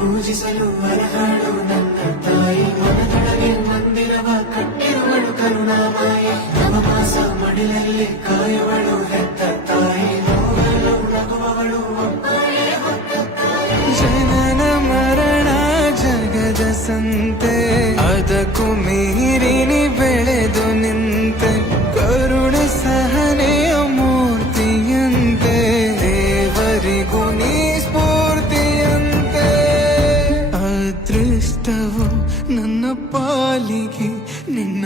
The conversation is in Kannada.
ಪೂಜಿಸಲು ಅರ್ಹಳು ನನ್ನ ತಾಯಿ. ಮನದೊಳಗೆ ಮಂದಿರವ ಕಟ್ಟಿರುವಳು ಕರುಣಾಮಾಯಿ. ನವಮಾಸ ಮಡಿಲಲ್ಲಿ ಕಾಯುವಳು ಹೆತ್ತ ತಾಯಿ. ನೋವಲು ನಗುವವಳು ಒಬ್ಬಳೇ ಹೊತ್ತ ತಾಯಿ. ಜನನ ಮರಣ ಜಗದ ಸಂತೆ, ಅದಕ್ಕೂ ಮೀರಿನಿ ಬೆಳೆದು ನಿಂತೆ. ಕರುಣೆ ಸಹನೆಯ ಮೂರ್ತಿಯಂತೆ, ದೇವರಿಗೂ ನೀ ಸ್ಫೂರ್ತಿಯಂತೆ. ಅದೃಷ್ಟವು ನನ್ನ ಪಾಲಿಗೆ ನಿನ್ನ